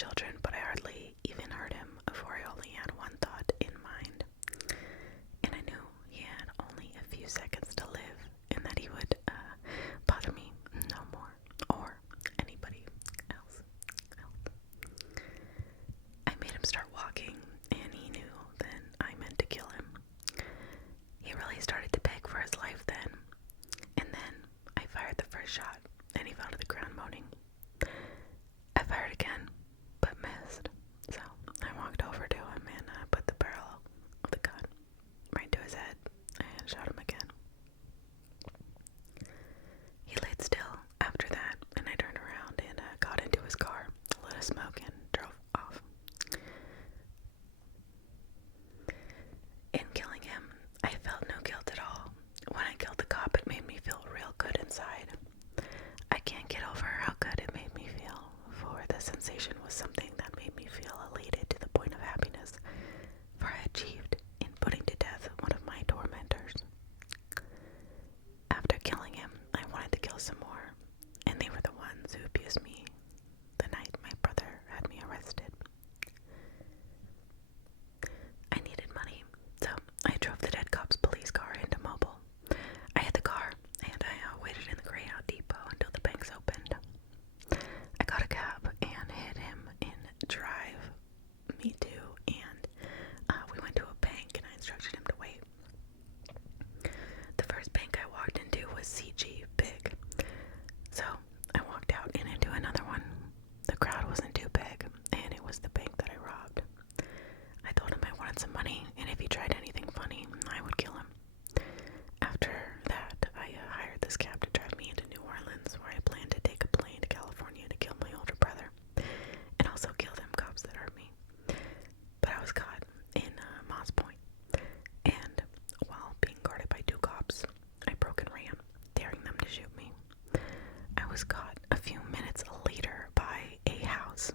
children, but I hardly even heard him, for I only had one thought in mind. And I knew he had only a few seconds to live, and that he would bother me no more, or anybody else. I made him start walking, and he knew then I meant to kill him. He really started to beg for his life then, and then I fired the first shot, and he fell to the ground moaning. I fired again, but missed, so I walked over to him and put the barrel of the gun right to his head and shot him again. He laid still after that, and I turned around and got into his car, lit a smoke, and drove off. In killing him, I felt no guilt at all. When I killed the cop, it made me feel real good inside. I can't get over how good it made me feel, for the sensation was something that made me feel elated to the point of happiness, for I achieved in putting to death one of my tormentors. After killing him, I wanted to kill some more, and they were the ones who abused me the night my brother had me arrested. I needed money, so I drove the dead cop's police car into Mobile. I had the car, and I waited in the Greyhound depot until the banks opened. I got a cab and hit him in drive me to, and we went to a bank, and I instructed him to wait. The first bank I walked into was CG Big, so I walked out and into another one. The crowd wasn't too big, and it was the bank that I robbed. I told him I wanted some money, and if he tried anything funny, I would kill him. After that, I hired this cab to drive me into New Orleans, where I planned to take a plane to California to kill my older brother, and also kill them cops that hurt me. But I was caught in Moss Point, and while being guarded by two cops, I broke and ran, daring them to shoot me. I was caught a few minutes later by a house.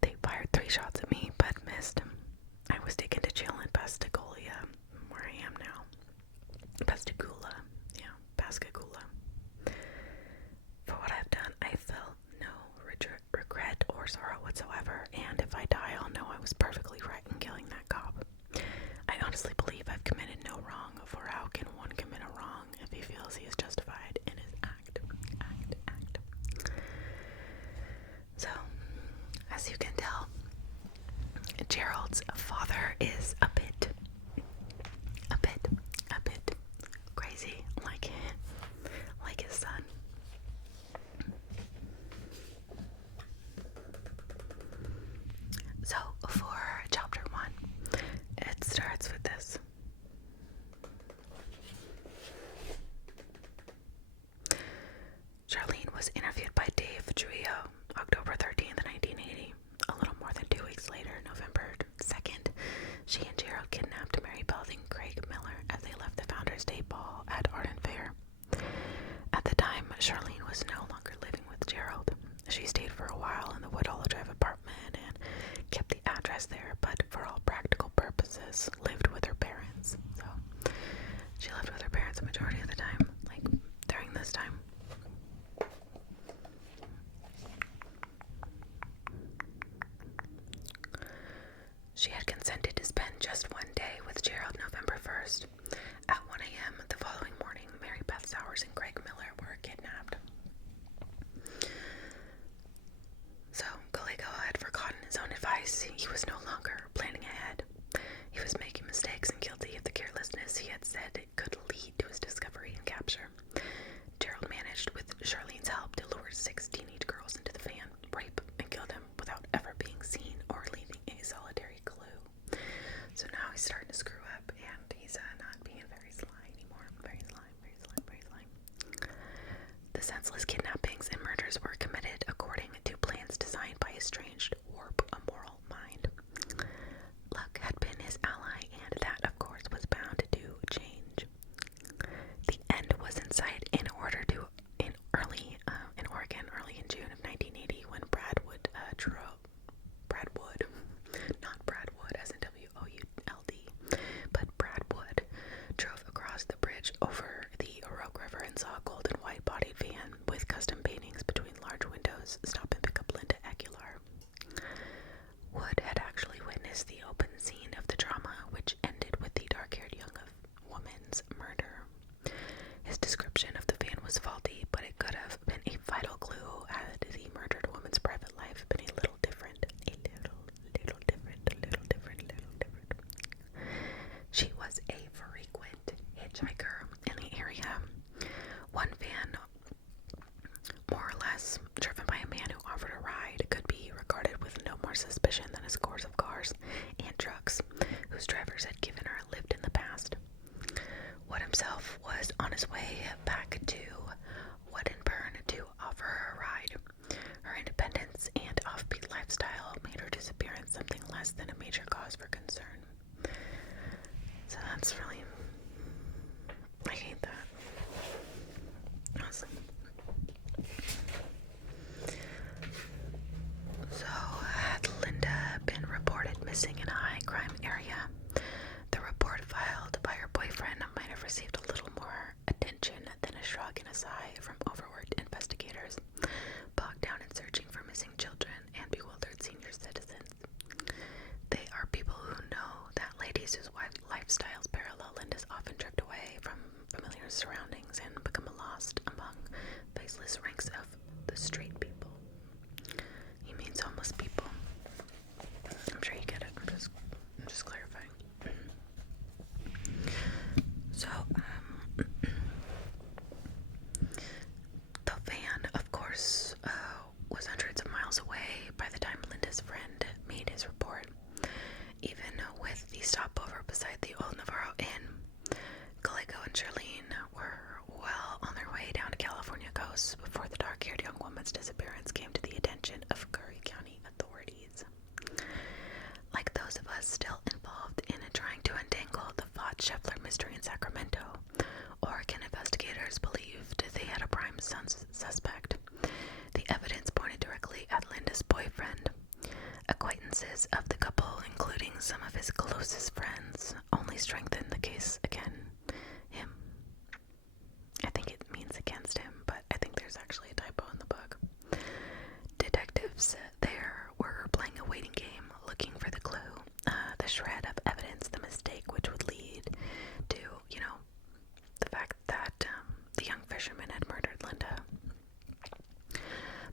They fired 3 shots at me, but missed. I was taken to jail in Pascagoula, where I am now. Pascagoula. For what I've done, I felt no regret or sorrow whatsoever, and if I die, I'll know I was perfectly right in killing that cop. I honestly believe I've committed no wrong, for how can one commit a wrong if he feels he is justified in his act? So, as you can tell, Gerald's father is a bit crazy, like his son. So, for chapter 1, it starts with this. Charlene was interviewed by Dave Trujillo, October 13th, 1980. A little more than 2 weeks later, November 2nd, she and Gerald kidnapped Mary Beth and Craig Miller as they left the Founders Day Ball at Arden Fair. At the time, Charlene was no longer living with Gerald. She stayed for a while in the Woodhull Drive apartment and kept the address there, but for all practical purposes, lived with her parents. So, she lived with her parents the majority of the time, like during this time. She had consented to spend just one day with Gerald November 1st. At 1 a.m. the following morning, Mary Beth Sowers and Craig Miller were kidnapped. So, Gallego had forgotten his own advice. He was no longer planning ahead. He was making mistakes and guilty of the carelessness he had said it could lead to his discovery and capture. Gerald managed, with Charlene's help, to lure 6 teenage girls into the van, rape, and kill them without ever being seen or leaving a solitary clue. So now he's starting to screw up, and he's not being very sly anymore. Very sly. The senseless kidnappings and murders were committed according to plans designed by a strange, warped, immoral mind. Luck had been his ally, and that, of course, was bound to change. The end was in sight in early in June of 1980, when Bradwood, not Bradwood as in W-O-U-L-D, but Bradwood drove across the bridge over the Oroque River and saw a gold and white bodied van with custom paintings between large windows stop and pick up Linda Aguilar. dark-haired young woman's disappearance came to the attention of Curry County authorities. Like those of us still involved in trying to untangle the Vought Scheffler mystery in Sacramento, Oregon investigators believed they had a prime suspect. The evidence pointed directly at Linda's boyfriend. Acquaintances of the couple, including some of his closest friends, only strengthened the case again. Him. I think it means against him, but I think there's actually a typo in the book. Detectives there were playing a waiting game, looking for the clue, the shred of evidence, the mistake which would lead to, the fact that the young fisherman had murdered Linda.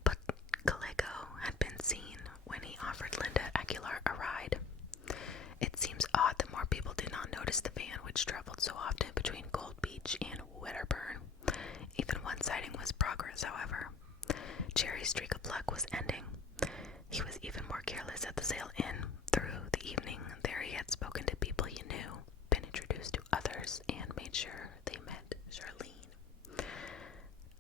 But Gallego had been seen when he offered Linda Aguilar a ride. It seems odd that more people did not notice the van which traveled so often between Gold Beach and Wedderburn. Even one sighting was progress, however. Jerry's streak of luck was ending. He was even more careless at the Sail Inn. Through the evening, there he had spoken to people he knew, been introduced to others, and made sure they met Charlene.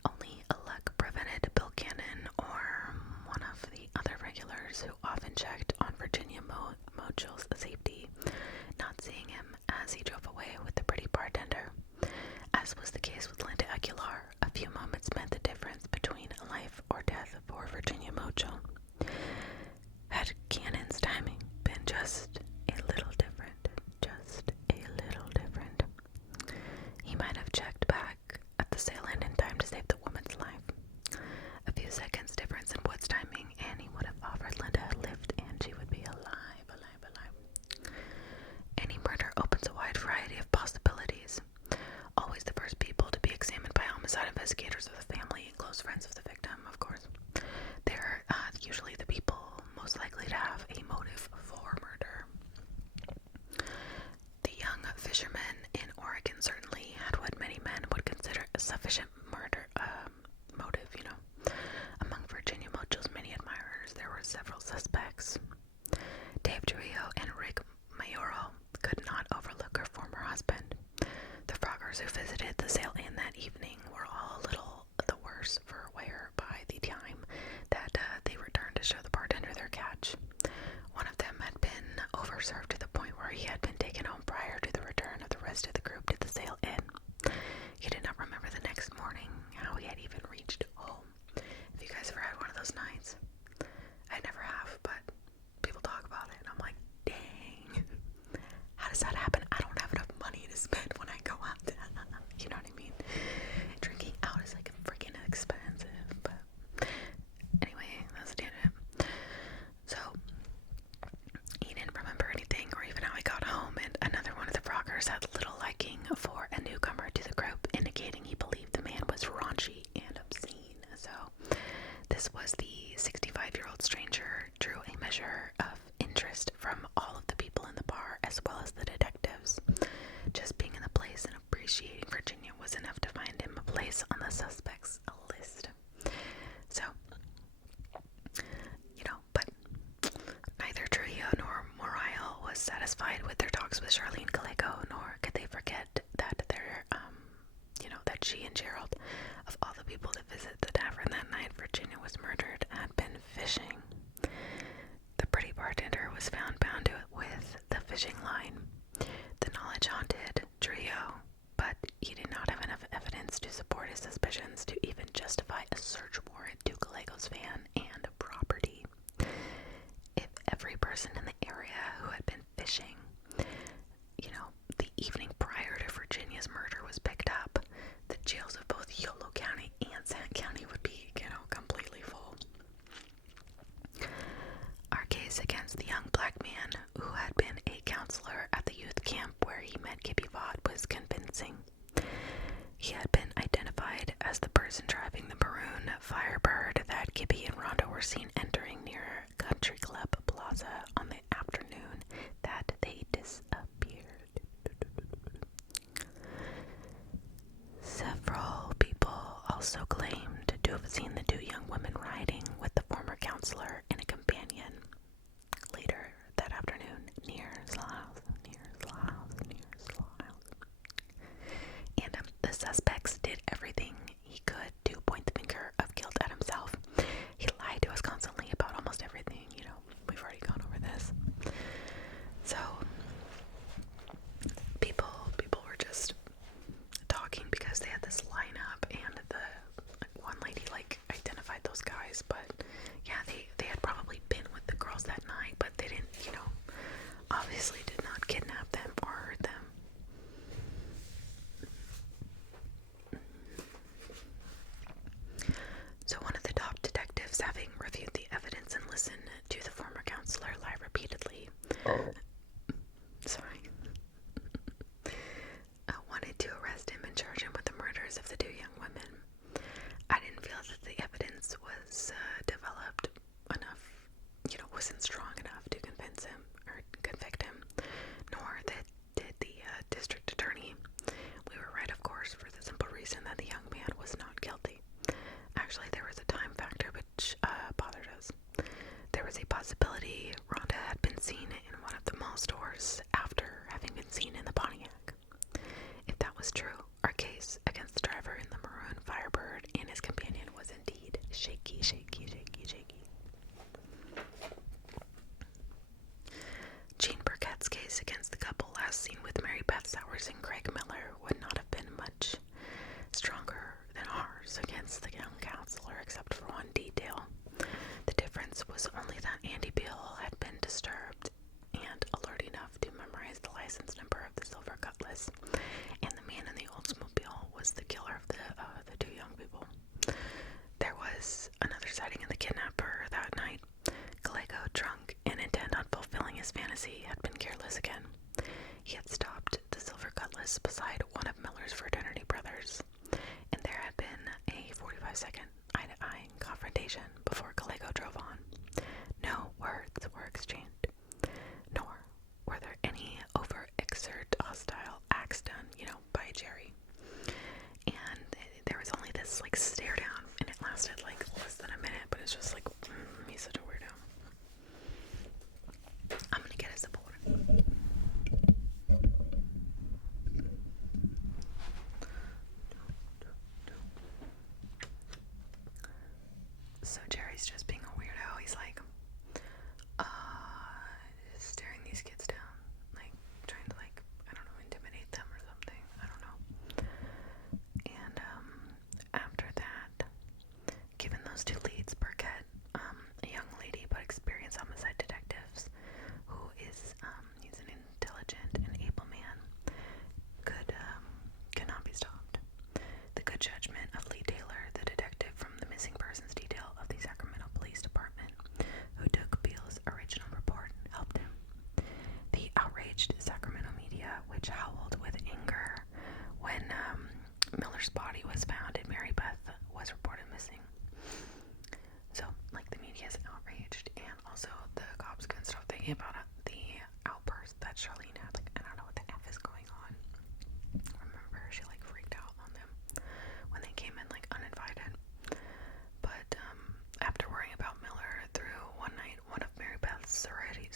Only a luck prevented Bill Cannon, or one of the other regulars who often checked on Virginia Mochil's safety, not seeing him as he drove away with the pretty bartender. As was the case with Linda Aguilar, a few moments meant the difference between life or death for Virginia Mochil. Had Cannon's timing been just a little different, he might have checked back at the Sail Inn in time to save the woman's life. A few seconds difference in Wood's timing, and he would have offered Linda a lift, and she would be alive. Any murder opens a wide variety of possibilities. Always the first people to be examined by homicide investigators are the family and close friends of the victim, of course. They're usually the people most likely to have a motive for murder. The young fisherman in Oregon certainly had what many men would consider a sufficient murder motive, Among Virginia Mochil's many admirers, there were several suspects. Dave Trujillo and Rick Mayoral could not overlook her former husband. The froggers who visited the Sail Inn that evening were all a little the worse for wear by the time that they returned to show the bartender their catch. One of them had been overserved to the point where he had been taken home prior to the return of the rest of the group to the Sail Inn. He did not remember the next morning how he had even reached home. Have you guys ever had one of those nights? I never have, but people talk about it, and I'm like, dang, how does that happen? I don't have enough money to spend when I go out. You know what I mean? Drinking out is like freaking expensive, but anyway, that's the end of it. So he didn't remember anything or even how he got home, and another one of the froggers had little liking for a newcomer to the group, indicating he believed the man was raunchy and obscene. So this was the 65-year-old stranger drew a measure of interest from all of the people in the bar as well as the detectives. Just being in the place and appreciating Virginia was enough to find him a place on the suspects list. So, but neither Trujillo nor Morale was satisfied with their talks with Charlene Gallego, nor could they forget that that she and Gerald, of all the people to visit the tavern that night Virginia was murdered, had been fishing. The pretty bartender was found bound to it with the fishing line. The knowledge haunted Trujillo, but he did not have enough evidence to support his suspicions to even justify a search warrant to Gallego's van and property. If every person in the area who had been fishing, the evening prior to Virginia's murder was picked up, the jails of both Yolo County and Sac County would be, completely full. Our case against the young black man who had been a counselor at the youth camp where he met Gibby Vaught was convincing. He had been identified as the person driving the maroon Firebird that Gibby and Rhonda were seen entering near Country Club Plaza on the afternoon that they disappeared. Several people also claimed to have seen the two young women riding with the former counselor and a companion later that afternoon near Slough. And the suspects did everything he could to point the finger of guilt at himself. seen in one of the mall stores after having been seen in the Pontiac. If that was true, our case against the driver in the maroon Firebird and his companion was indeed shaky. Jean Burkett's case against the couple last seen with Mary Beth Sowers and Craig Miller would not have been much stronger than ours against the young counselor, except for one detail. The difference was only that Andy Beale had been disturbed and alert enough to memorize the license number of the silver Cutlass, and the man in the Oldsmobile was the killer of the two young people. There was another sighting of the kidnapper that night. Gallego, drunk and intent on fulfilling his fantasy, had been careless again. He had stopped the silver Cutlass beside one of Miller's fraternity brothers, and there had been a 45-second eye-to-eye confrontation before Gallego drove on. No words were exchanged, nor were there any overexert hostile acts done, by Jerry. And there was only this, stare down, and it lasted, less than a minute, but it's just he's such a weirdo. I'm gonna get his support. So Jerry's just being a weirdo. He's staring these kids down, trying to I don't know, intimidate them or something. I don't know. And after that, given those two leads, Burkett, a young lady but experienced homicide detectives, who is he's an intelligent and able man, could not be stopped. The good judgment of Lee Taylor, the detective from the missing persons detail of the Sacramento Police Department, who took Beale's original report, helped him. The outraged Sacramento media, which howled with anger when Miller's body was found and Mary Beth was reported missing. So, the media is outraged, and also the cops couldn't stop thinking about the outburst that Charlene had. I don't know what the F is going on. Remember, she freaked out on them when they came in uninvited. But after worrying about Miller through one night, one of Mary Beth's sorority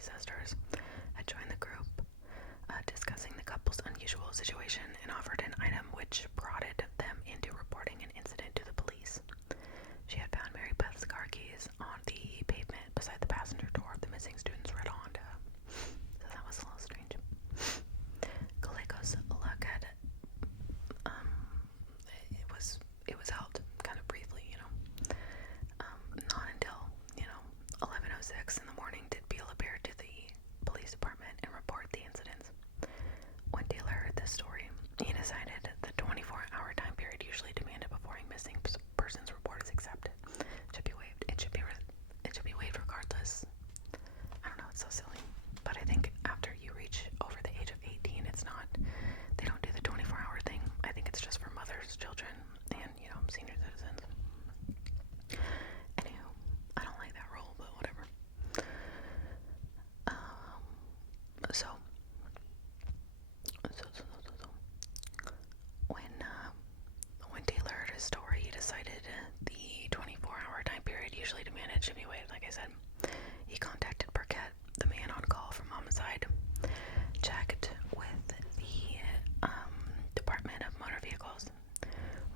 sisters had joined the group, discussing the couple's unusual situation, and offered an item which prodded them into reporting an incident to the police. She had found Mary Beth's car keys on the pavement beside the passenger door of the missing student's red Honda. So that was a little strange. Gallego's luck had it was held kind of briefly, not until 11:06 in the morning did Beale appear to the police department and report the incidents. When Taylor heard this story, he decided the 24-hour time period usually demanded before a missing person's report is accepted should be waived. It should be waived regardless. I don't know, it's so silly. But I think after you reach over the age of 18, they don't do the 24-hour thing. I think it's just for mothers, children, and, senior citizens. Anywho, I don't like that rule, but whatever. So when Taylor heard his story, he decided the 24-hour time period usually demanded should be waived, like I said. He contacted Burkett, the man on call from homicide, checked with the Department of Motor Vehicles,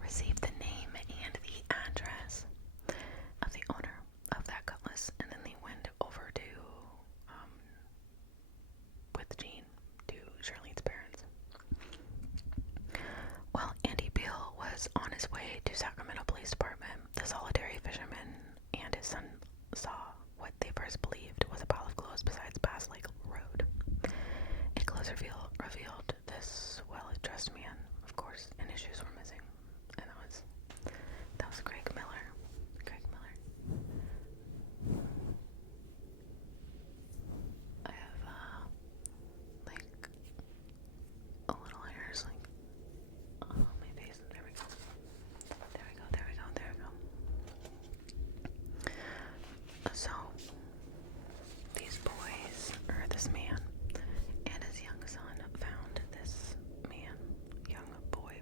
received the name and the address of the owner of that Cutlass, and then they went over to with Jean to Charlene's parents. While Andy Beale was on his way to Sacramento Police Department, the solitary fisherman and his son saw what they first believed was a pile of clothes beside Bass Lake Road. A closer revealed this well-dressed man, of course, and his shoes were missing. And that was Craig Miller. I have a little hairs on my face. There we go. So these boys, or this man and his young son, found this man, young boy,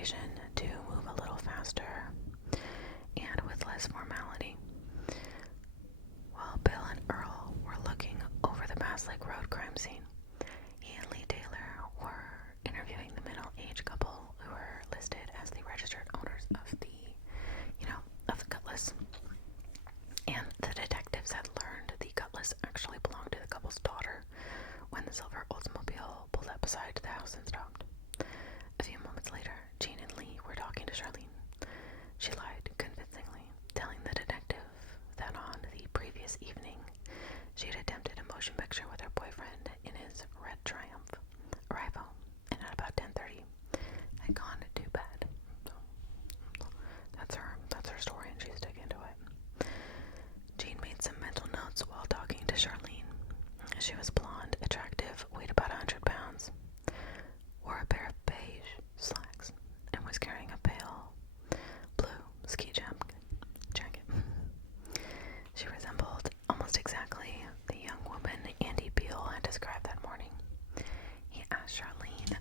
occasion to move a little faster and with less formality. While Bill and Earl were looking over the Bass Lake Road crime scene, he and Lee Taylor were interviewing the middle-aged couple who were listed as the registered owners of the Cutlass. And the detectives had learned the Cutlass actually belonged to the couple's daughter when the silver Oldsmobile pulled up beside the house and stopped. A few moments later, Jean and Lee were talking to Charlene. She lied convincingly, telling the detective that on the previous evening she had attempted a motion picture with her boyfriend in his red Triumph. Arrived home, and at about 10:30 had gone to bed. So that's her story, and she's sticking to it. Jean made some mental notes while talking to Charlene. She was blonde, attractive, weighed about 100 pounds, wore a pair of beige slacks, and was carrying a pale blue ski jacket. She resembled almost exactly the young woman Andy Beale had described that morning. He asked Charlene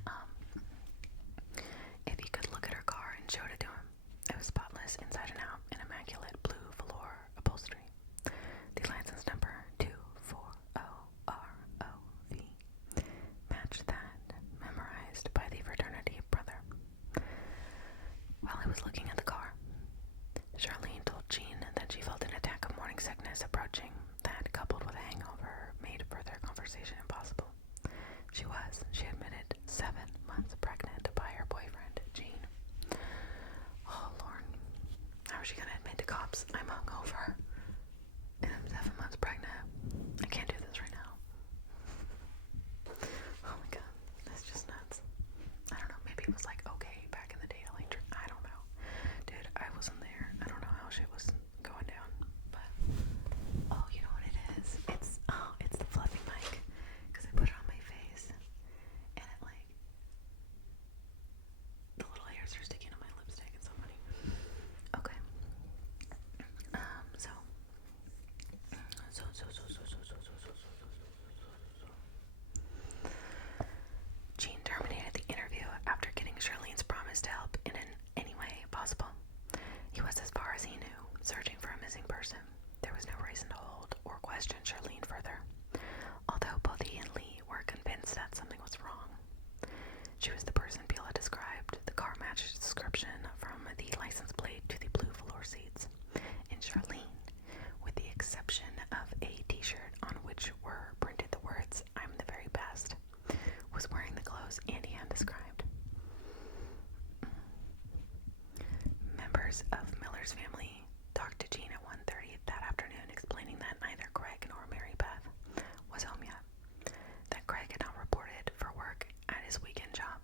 if he could look at her car and showed it to him. It was spotless inside and out in immaculate blue velour upholstery. The license number 240ROV matched that memorized by the fraternity brother. While he was looking at the car, Charlene told Jean that she felt an attack of morning sickness approaching that, coupled with a hangover, made further conversation impossible. She admitted, 7 months pregnant by her boyfriend, Jean. Oh, Lord. How is she gonna admit to cops I'm hungover and I'm 7 months pregnant? I can't do this right now. Oh my god, that's just nuts. I don't know, maybe it was like okay back in the day to like drink. I don't know. Dude, I wasn't there. I don't know how shit was going down. But oh, you know what it is? It's the fluffy mic. Because I put it on my face and it like the little hairs are sticking on my lipstick. It's so funny. Okay. Jean terminated the interview after getting Charlene's promise to help in any way possible. He was, as far as he knew, searching for a missing person. There was no reason to hold or question Charlene further, although both he and Lee were convinced that something was wrong. She was the person Beale had described. The car matched the description from the license plate to the blue velour seats. And Charlene, with the exception of a t-shirt on which were printed the words, "I'm the very best," was wearing the clothes Andy had described. Members of Miller's family talked to Jean at 1:30 that afternoon, explaining that neither Craig nor Mary Beth was home yet, that Craig had not reported for work at his weekend job,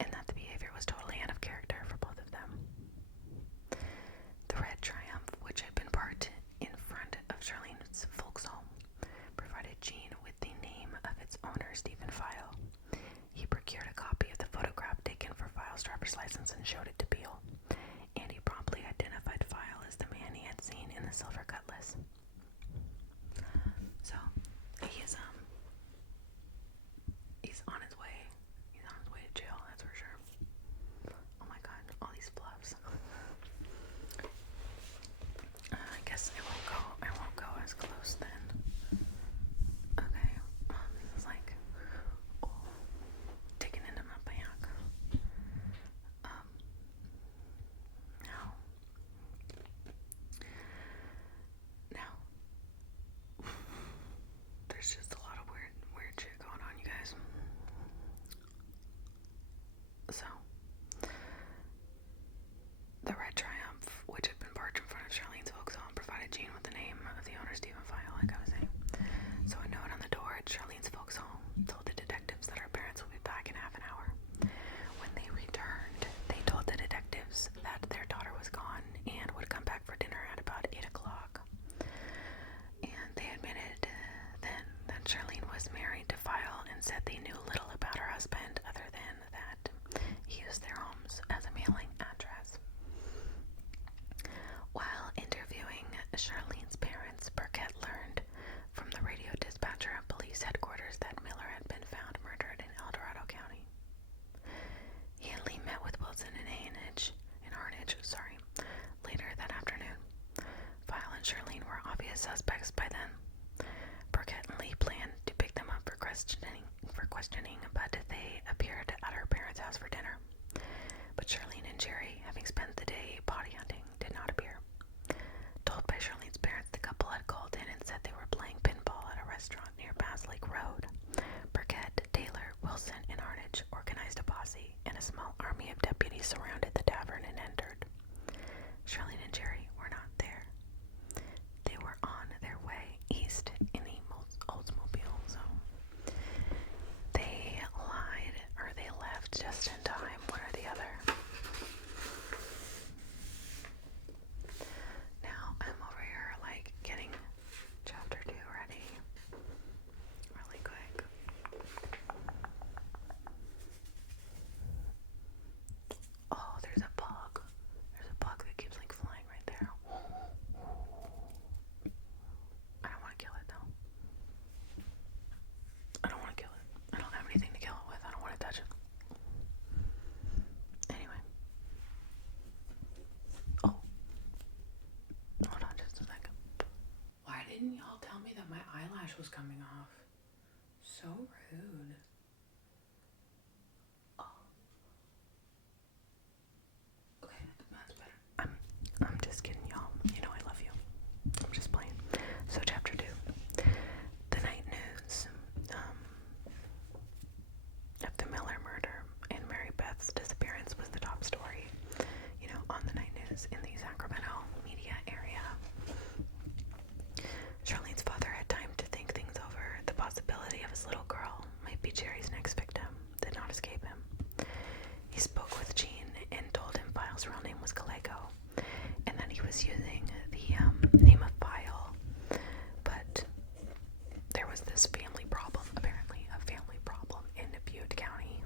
and that the behavior was totally out of character for both of them. The red Triumph, which had been parked in front of Charlene's folks' home, provided Jean with the name of its owner, Stephen File. He procured a copy of the photograph taken for File's driver's license and showed it to Beale, and he promptly identified File as the man he had seen in the silver Cutlass. So, he's on his way. He's on his way to jail, that's for sure. Oh my god, all these fluffs. I guess I won't go as close then. Okay, this is like, digging into my back. questioning, but they appeared at her parents' house for dinner. But Charlene and Jerry, having spent the day potty hunting, did not appear. Told by Charlene's parents, the couple had called in and said they were playing pinball at a restaurant near Bass Lake Road. Burkett, Taylor, Wilson, and Arnage organized a posse, and a small army of deputies surrounded the tavern and entered. Charlene and Jerry were not there. They were on their way east in the Oldsmobile, so they lied, or they left just in time, one or the other. Now I'm over here like getting chapter 2 ready really quick. Oh, there's a bug. There's a bug that keeps like flying right there. I don't want to kill it though. I don't want to kill it. I don't have anything to kill it with. I don't want to touch it. Anyway. Oh. Hold on just a second. Why didn't y'all tell me that my eyelash was coming off? So rude. Oh. Okay, that's better. I'm just kidding, y'all. You know I love you. I'm just playing. So chapter 2. The night news of the Miller murder and Mary Beth's disappearance was the top story, on the night news in the Sacramento media area. Charlene's father had time to think things over. The possibility of his little girl might be Jerry's next victim did not escape him. He spoke with Jean and told him File's real name was Gallego, and that he was using the name of File. But there was this family problem, apparently a family problem in Butte County.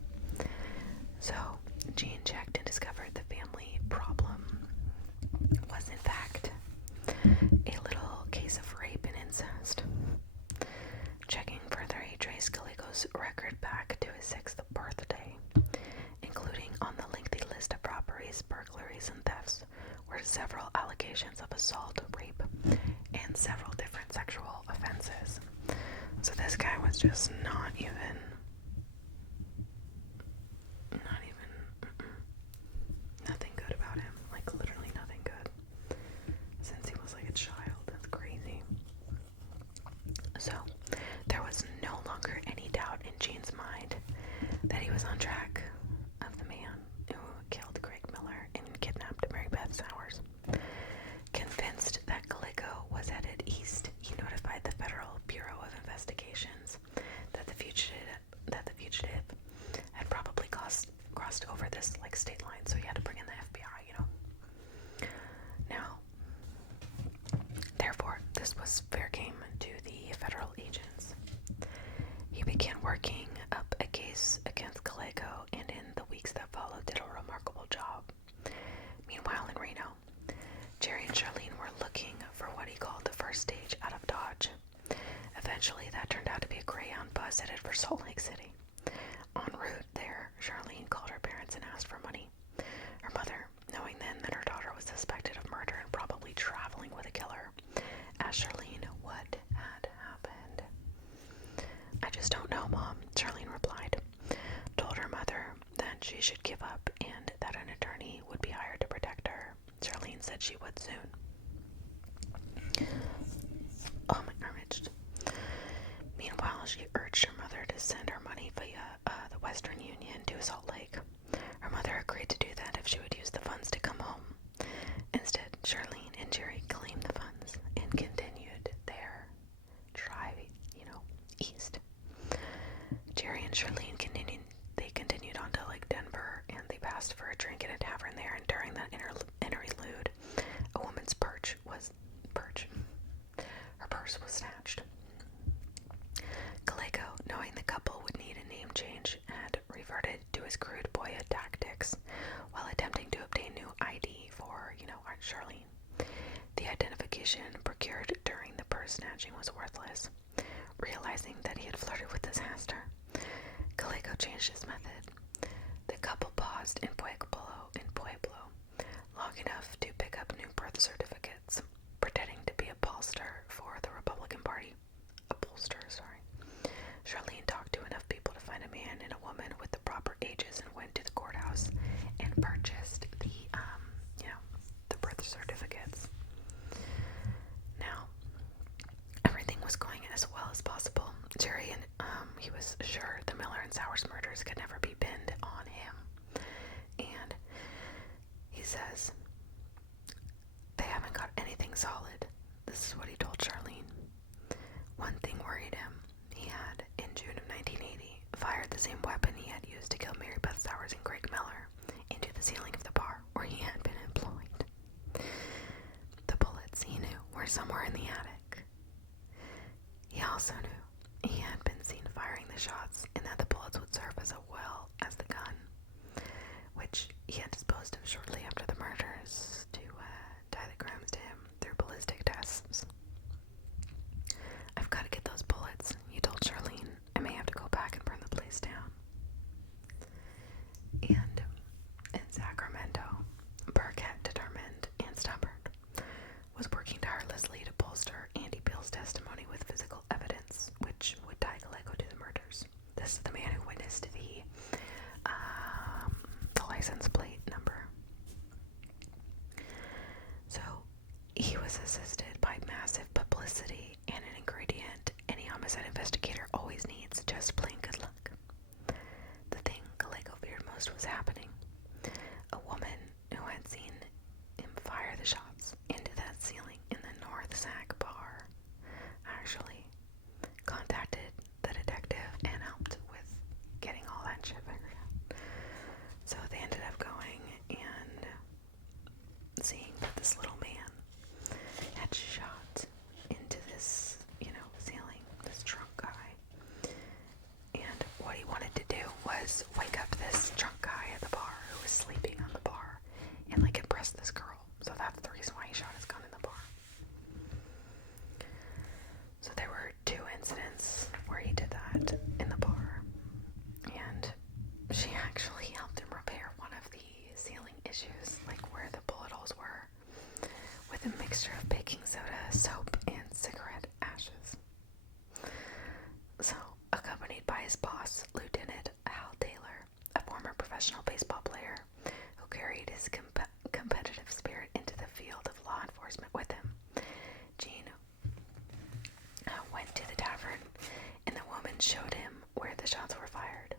So Jean checked and discovered the family problem was in fact a little case of rape and incest. Checking further, he traced Gallego's record back to his 6th birthday, including on the lengthy list of robberies, burglaries, and thefts were several allegations of assault, rape, and several different sexual offenses. So this guy was just not even nothing good about him. Like literally nothing good. Since he was like a child. That's crazy. So there was no longer any doubt in Jean's mind that he was on track of the man who killed Greg Miller and kidnapped Mary Beth Sowers. Convinced that Gallego was headed east, he notified the Federal Bureau of Investigations that the fugitive had probably crossed over this like state line, so he had to bring in the FBI, Now, therefore, this was fair game to the federal agents. He began working up a case against Gallego, and in the weeks that followed did a remarkable job. Meanwhile, in Reno, Jerry and Charlene were looking for what he called the first stage out of Dodge. Eventually, that turned out to be a Greyhound bus headed for Salt Lake City. En route there, Charlene called her parents and asked for money. Her mother, knowing then that her daughter was suspected of murder and probably traveling with a killer, asked Charlene what had happened. "I just don't know, Mom," Charlene replied. Told her mother that she should give up and that an attorney would be hired to protect her. Charlene said she would soon. Oh, my arm itched. Meanwhile, she urged her mother to send her money via the Western Union to Salt Lake. Her mother agreed to do that if she would use the funds to come home. Instead, Charlene and Jerry claimed the funds and continued their drive, east. Jerry and Charlene continued on to like Denver, and they passed for a drink at a tavern there, and during that interlude, a woman's purse was snatched. Gallego, knowing the couple would need a name change, had reverted to his crude boyhood tactics while attempting to obtain new ID for, Aunt Charlene. The identification procured during the purse snatching was worthless. Realizing that he had flirted with disaster, Gallego changed his method. The couple paused in Pueblo long enough to pick up new birth certificates, pretending to be a pollster for the Republican Party. Charlene talked to enough people to find a investigator always needs just plain good luck. The thing Gallego feared most was happening. A woman who had seen him fire the shots into that ceiling in the North Sac bar actually contacted the detective and helped with getting all that shit figured out. So they ended up going and seeing that this little man had shot into this, ceiling, this drunk guy. And what he wanted to do was wake up this drunk guy at the bar who was sleeping on the bar and impress this girl. So that's the reason why he shot his gun in the bar. So there were 2 incidents where he did that in the bar. And she actually helped him repair one of the ceiling issues, where the bullet holes were, with a mixture of baking soda, soap, and cigarette ashes. So, accompanied by his boss, Lieutenant Hal Taylor, a former professional baseball player who carried his competitive spirit into the field of law enforcement with him, Gene went to the tavern, and the woman showed him where the shots were fired.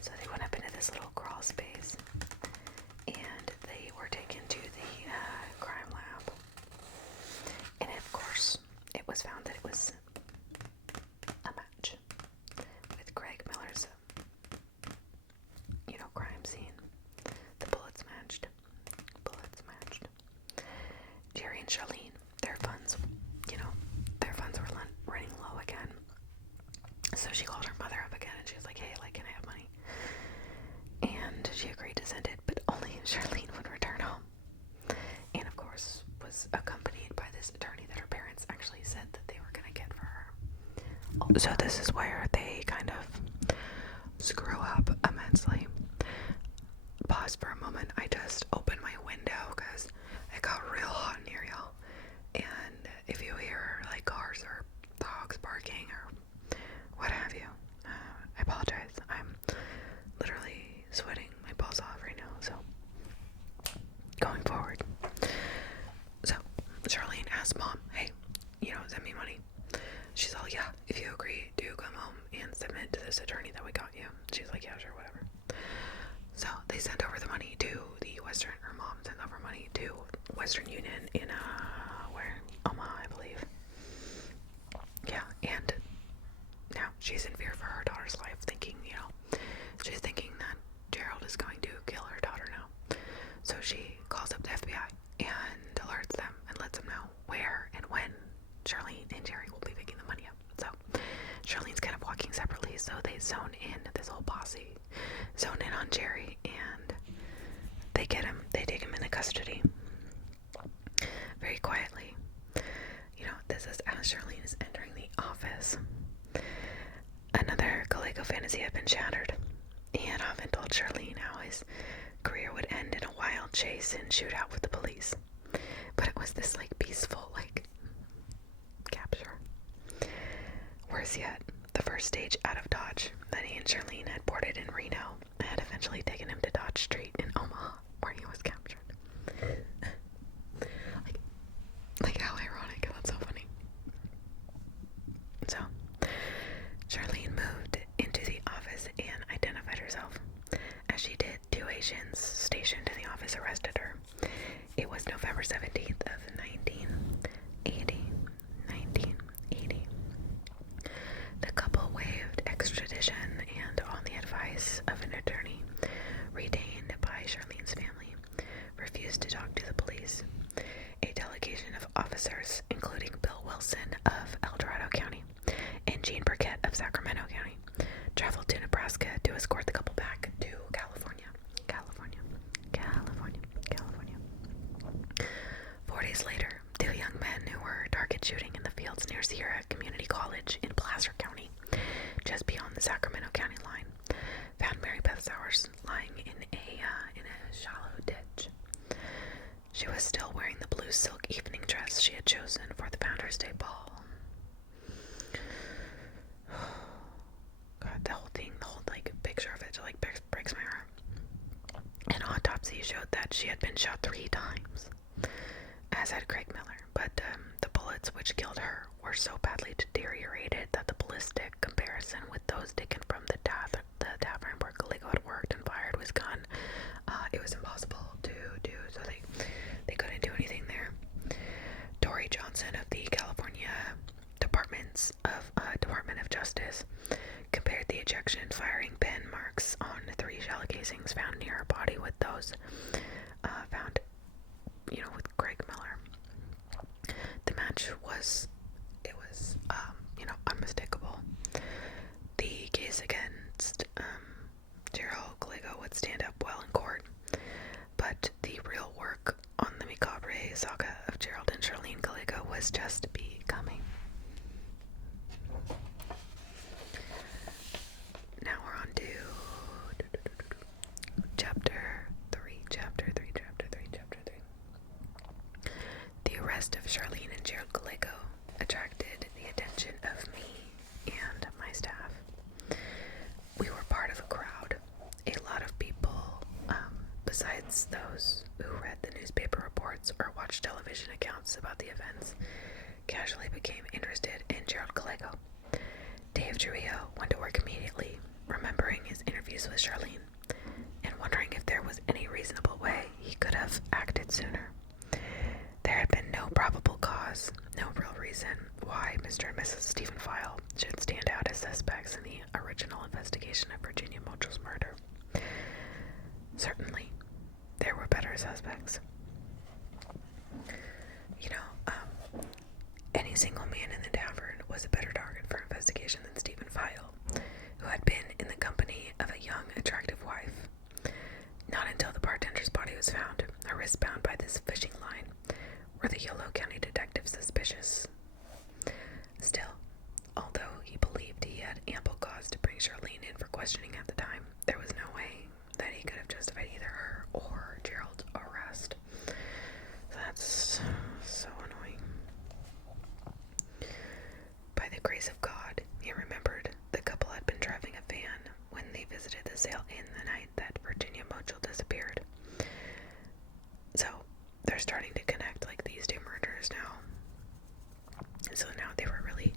So they went up into this little crawl space, and they were taken to the crime lab. And of course, it was found that it was a match with Greg Miller's, crime scene. The bullets matched. Jerry and Charlene, their funds were running low again. So she called her mother up again, and she was like, hey, can I have money? And she agreed to send it, but only if Charlene would return home. And of course, was accompanied by this attorney that her parents actually said that they were going to get for her. So this is where they kind of screw up immensely. Pause for a moment. I just opened my window because it got real hot in here, y'all. And if you hear cars or dogs barking or what have you, I apologize. I'm literally sweating my balls off right now. So going forward, so Charlene asked Mom, hey, send me money. She's all, yeah, if you agree to come home and submit to this attorney that we got you. She's like, yeah, sure, whatever. So they sent over the money to the her mom sent over money to Western Union in Omaha, I believe. Yeah, and now she's in fear for her daughter's life, thinking, she's thinking that Gerald is going to kill her daughter now. So she calls up the FBI and alerts them and lets them know where and when Charlene and Jerry will be picking the money up. So Charlene's kind of walking separately, so they zone in, this whole posse zone in on Jerry, and they get him, they take him into custody very quietly. This is as Charlene is entering the office. Another Gallego fantasy had been shattered. He had often told Charlene how his career would end in a wild chase and shootout with the police. But it was this peaceful, capture. Worse yet, the first stage out of Dodge that he and Charlene had boarded in Reno had eventually taken him to Dodge Street in Omaha, where he was captured. How ironic, that's so funny. So, Charlene moved into the office and identified herself. As she did, 2 Asians stationed in the office arrested her. It was November 17th of 1980. The couple waived extradition and, on the advice of an attorney retained by Charlene's family, refused to talk to the police. A delegation of officers, including Bill Wilson of El Dorado County and Gene Burkett of Sacramento County, traveled to Nebraska to escort the couple back to California. 4 days later, 2 young men who were target shooting in the fields near Sierra Community College in Placer County, just beyond the Sacramento County line, found Mary Beth Sowers lying in a shallow ditch. She was still wearing the blue silk evening dress she had chosen for the Founders Day ball. God, the whole picture of it just breaks my heart. An autopsy showed that she had been shot 3 times, as had Craig Miller, but the bullets which killed her were so badly deteriorated that the comparison with those taken from the tavern where Gallego had worked and fired his gun, it was impossible to do, so they couldn't do anything there. Tori Johnson of the California Department of Justice compared the ejection firing pin marks on 3 shell casings found near her body with those found, with Craig Miller. The match was unmistakable. The case against Gerald Gallego would stand up well in court, but the real work on the macabre saga of Gerald and Charlene Gallego was just beginning. Now we're on to Chapter 3. The arrest of Charlene and Gerald Gallego attracted the attention of me and my staff. We were part of a crowd. A lot of people, besides those who read the newspaper reports or watched television accounts about the events, casually became interested in Gerald Gallego. Dave Trujillo went to work immediately, remembering his interviews with Charlene, and wondering if there was any reasonable way he could have acted sooner. There had been no probable cause, no real reason why Mr. and Mrs. Stephen File should stand out as suspects in the original investigation of Virginia Mochel's murder. Certainly, there were better suspects. Any single man in the tavern was a better target for investigation than Stephen File, who had been in the company of a young, attractive wife. Not until the bartender's body was found, her wrist bound by this fishing line, were the Yolo County detectives suspicious. Still, although he believed he had ample cause to bring Charlene in for questioning at the time, there was no way that he could have justified either her or Gerald's arrest. That's so annoying. By the grace of God, he remembered the couple had been driving a van when they visited the sale inn the night that Virginia Mochel disappeared. So, they're starting to connect, these 2 murders now. And so now they were really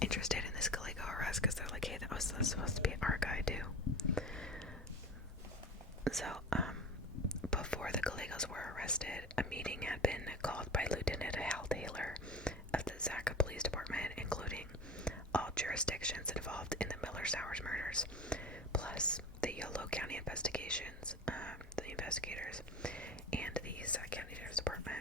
interested in this Gallego arrest, because they're like, hey, that was supposed to be our guy too. So, before the Gallegos were arrested, a meeting had been called by Lieutenant Hal Taylor of the Zaca Police Department, including all jurisdictions involved in the Miller-Sowers murders, plus the Yolo County investigations, the investigators, and the Zaca County Sheriff's Department.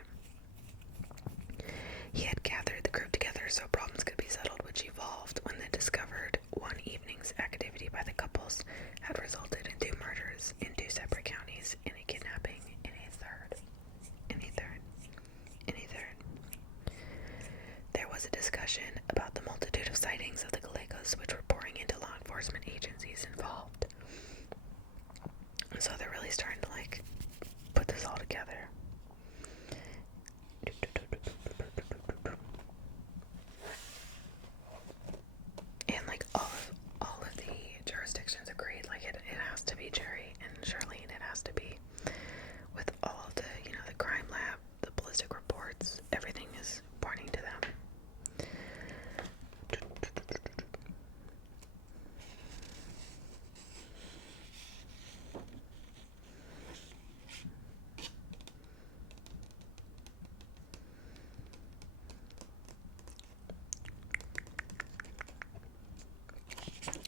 He had gathered the group together so problems could be settled, which evolved when they discovered one evening's activity by the couples had resulted in 2 murders in 2 separate counties, and a kidnapping in a third. There was a discussion about the multitude of sightings of the Gallegos which were pouring into law enforcement agencies involved. So they're really starting to put this all together. And all of the jurisdictions agreed, it has to be Jerry and Charlene. It has to be, with all of the the crime lab, the ballistic reports, everything is pointing to them.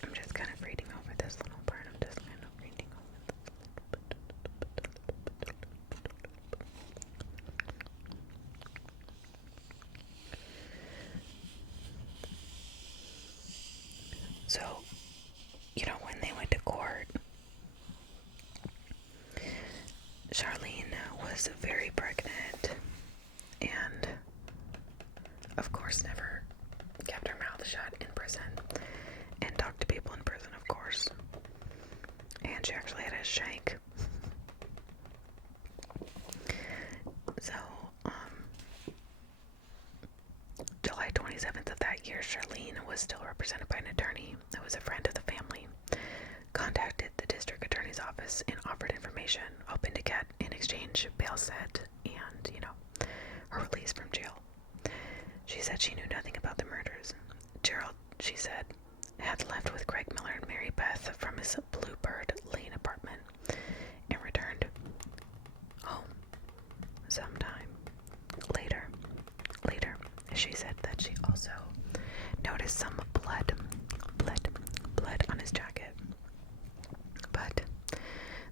I'm just kind of reading over this little part. So, when they went to court, Charlene was very pregnant and, of course, never kept her mouth shut in prison and talked to people in prison, of course. And she actually had a shank. So, July 27th of that year, Charlene was still represented by an attorney who was a friend of the family, contacted the district attorney's office and offered information, hoping to get in exchange bail set and, her release from jail. She said she knew nothing about the murders. Gerald, she said, had left with Greg Miller and Mary Beth from his Bluebird Lane apartment and returned home sometime later. She said that she also noticed some blood on his jacket. But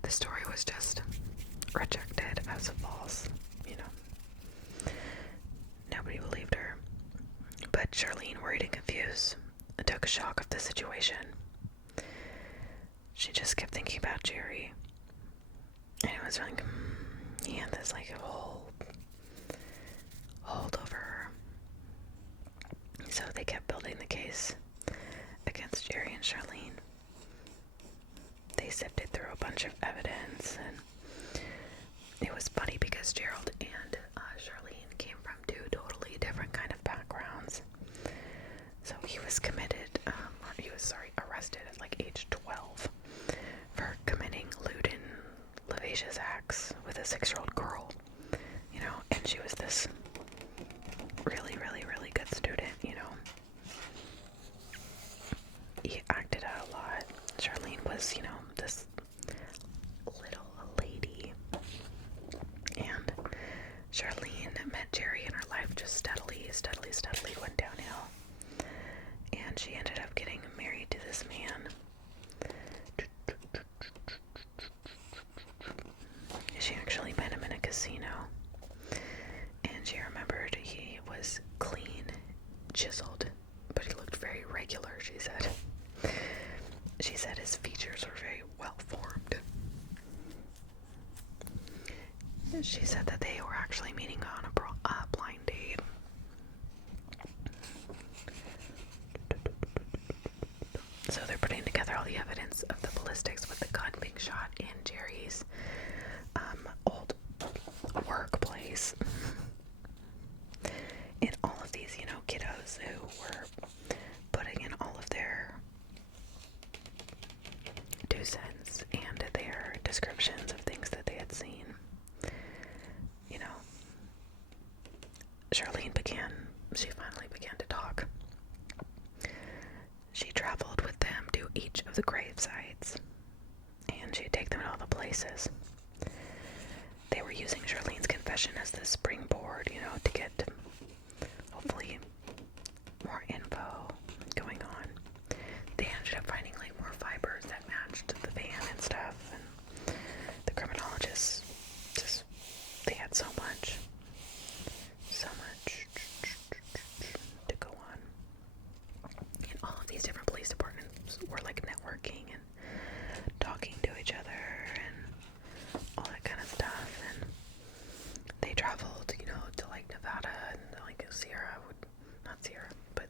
the story was just rejected as false, Nobody believed her. But Charlene, worried and confused, took a shock of the situation. She just kept thinking about Jerry. And it was like, he had this like hold over her. So they kept building the case against Jerry and Charlene. They sifted through a bunch of evidence, and it was funny because Gerald and Charlene came from two totally different kind of backgrounds. So he was arrested at like age 12 for committing lewd and lascivious acts with a 6-year-old girl, and she was this really, really, really good student, He acted out a lot. Charlene was, this little lady. And Charlene met Jerry and her life just steadily went downhill. And she ended up getting married to this man. She actually met him in a casino. And she remembered he was clean, chiseled, but he looked very regular, she said. She said his features were very well formed. She said that they were actually meeting on a blind date. So they're putting together all the evidence of the ballistics with the gun being shot in Jerry's old workplace. And all of these, kiddos who were putting in all of their 2 cents and their descriptions of things that they had seen. She finally began to talk. She traveled with them to each of the grave sites, and she'd take them to all the places. They were using Charlene's confession as the springboard, to get, hopefully, more info going on. They ended up finding, more fibers that matched the van and stuff, and the criminologists they had so much to go on. And all of these different police departments were networking and talking to each other and all that kind of stuff. And they traveled, to Nevada and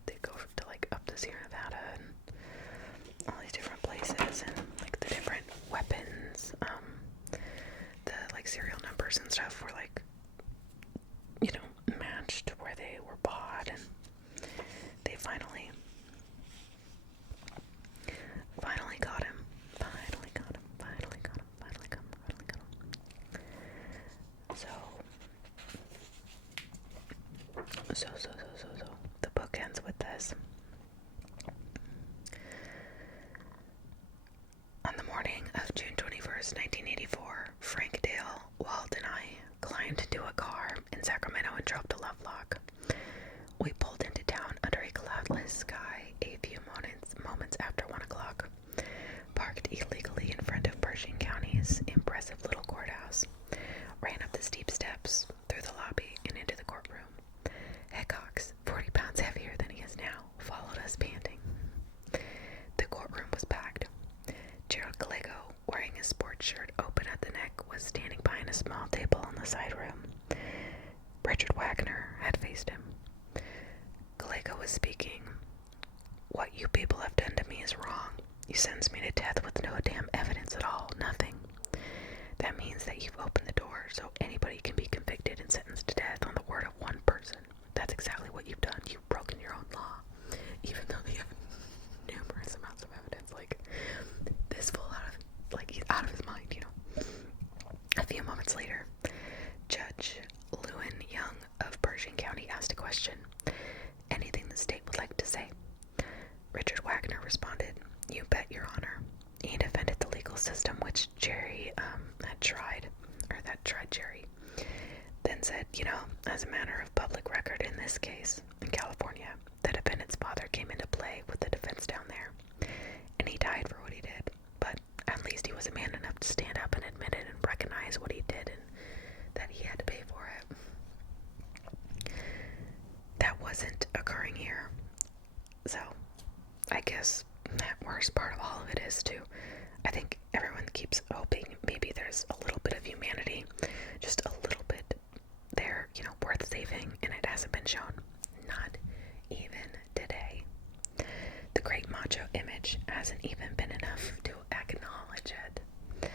they go to up to Sierra Nevada and all these different places, and the different weapons, the serial numbers and stuff were matched where they were bought, and they finally got him. So the book ends with this. On the morning of June 21st, 1984, Frank Dale, Walt, and I climbed into a car in Sacramento and drove to Lovelock. We pulled into town under a cloudless sky a few moments after 1 o'clock, parked illegally in front of Pershing County's impressive little courthouse, ran up the steep steps, through the lobby, and into the courtroom. Hickox, 40 pounds heavier than he is now, followed us panting. The courtroom was packed. Gerald Gallego, wearing his sports shirt open at the neck, was standing behind a small table in the side room. Richard Wagner had faced him. Gallego was speaking. "What you people have done to me is wrong. You sentenced me to death with no damn evidence at all, nothing. That means that you've opened the door so anybody can be convicted and sentenced to death on the word of one person. That's exactly what you've done. You've broken your own law, even though they have numerous amounts of evidence." This fool he's out of his mind, A few moments later, Judge Lewin Young of Pershing County asked a question. "Anything the state would like to say?" Richard Wagner responded, tried Jerry, then said, as a matter of public record in this case, in California, the defendant's father came into play with the defense down there, and he died for what he did, but at least he was a man enough to stand up and admit it and recognize what he did and that he had to pay for it. That wasn't occurring here. So, I guess that worst part of all of it is I think everyone keeps hoping maybe there's a little bit of humanity, just a little bit there, worth saving, and it hasn't been shown. Not even today. The great macho image hasn't even been enough to acknowledge it.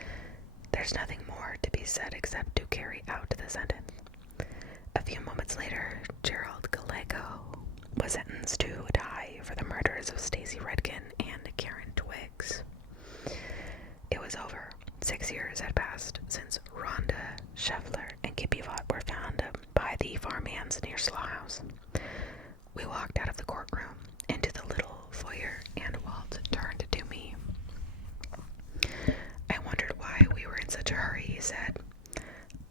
There's nothing more to be said except to carry out the sentence. A few moments later, Gerald Gallego was sentenced to die for the murders of Stacy Redkin and Karen Twiggs. It was over. 6 years had passed since Rhonda Scheffler and Kippy Vaught were found by the farmhands near Slaw House. We walked out of the courtroom into the little foyer, and Walt turned to me. I wondered why we were in such a hurry, he said.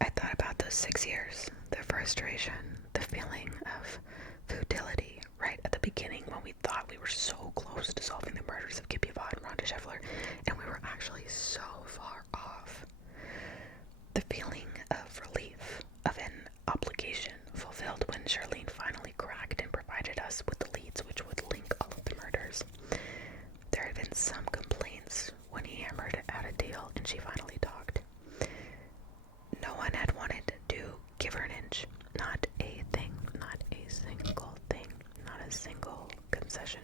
I thought about those 6 years, the frustration, the feeling of futility right at the beginning when we thought we were so close to solving the murders of Kippy Vaught and Rhonda Scheffler, and we were actually so far off. The feeling of relief, of an obligation fulfilled when Charlene finally cracked and provided us with the leads which would link all of the murders. There had been some complaints when he hammered out a deal and she finally talked. No one had wanted to give her an inch. Not a thing. Not a single thing. Not a single concession.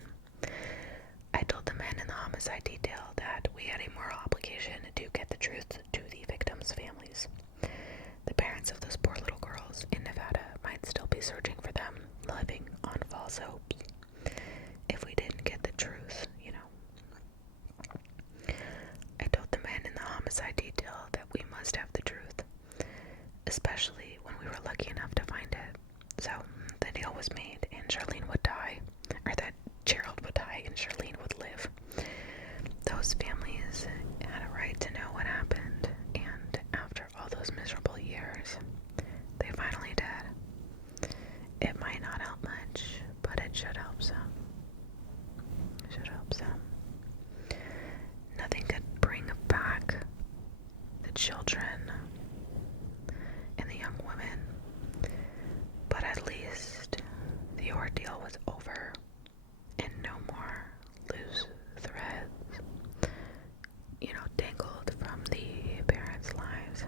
I told the men in the homicide detail that we had a moral obligation to get the truth to the victims' families. The parents of those poor little girls in Nevada might still be searching for them, living on false hopes. If we didn't get the truth, I told the men in the homicide detail that we must have the truth, especially when we were lucky enough to find it. So the deal was made, and Charlene would die, or that Gerald would die and Charlene would live. Those families had a right to know what happened, and after all those miserable years, they finally did. It might not help much, but it should help some. It should help some. Nothing could bring back the children and the young women, but at least the ordeal was over and no more loose threads, dangled from the parents' lives.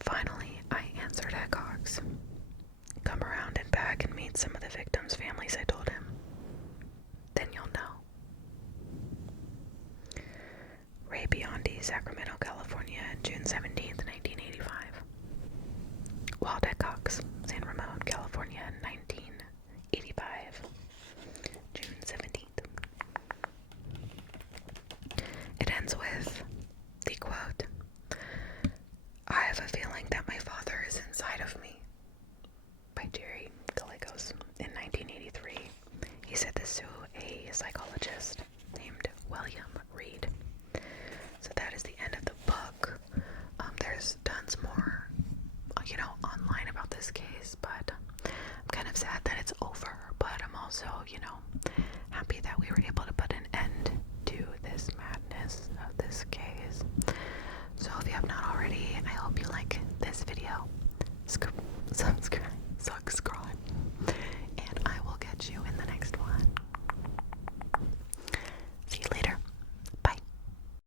Finally, I answered at Cox. Come around and back and meet some of the victims' families, I told him. Then you'll know. Ray Biondi, Sacramento, California, June 17th, 1985. Walt at Cox, San Ramon, California, 1985, June 17th. It ends with the quote, I have a feeling that my father is inside of me, by Jerry Gallegos in 1983. He said this to a psychologist named William Reed. So that is the end of the book. There's tons more, online about this case, but I'm kind of sad that it's over, but I'm also,